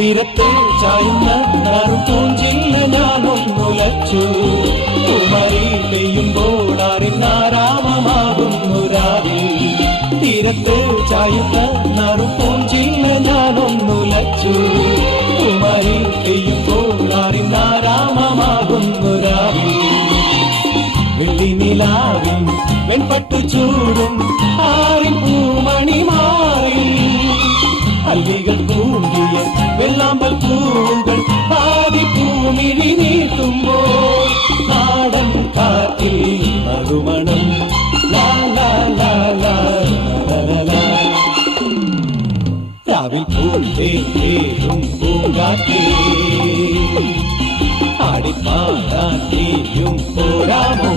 തീരത്തെ ചായുന്ന പൂഞ്ചില്ല ഞാനൊന്നുലച്ചു. കുമരി പെയ്യുമ്പോൾ ആരാമമാകുന്നു രാവിൽ. തീരത്തെ ചായുന്ന പൂഞ്ചില്ല ഞാനൊന്നുലച്ചു. കുമരി പെയ്യുമ്പോൾ ആരാമമാകുന്നു രാവിൽ. വെള്ളി നിലാവിൽ വെൺപട്ടു ചൂടും ആരിൻ പൂമണി മാറി. അല്ലികൾ കൂടിയ വെള്ളാമ്പൽ പൂവുകൾ പാതി പൂമിഴി നീട്ടുമ്പോൾ നാടൻ കാറ്റിൽ മറുമണം. രാവിൽ പൂന്തേരും പൂങ്കാറ്റേ ആടിപ്പാടാൻ നീയും പോരാമോ.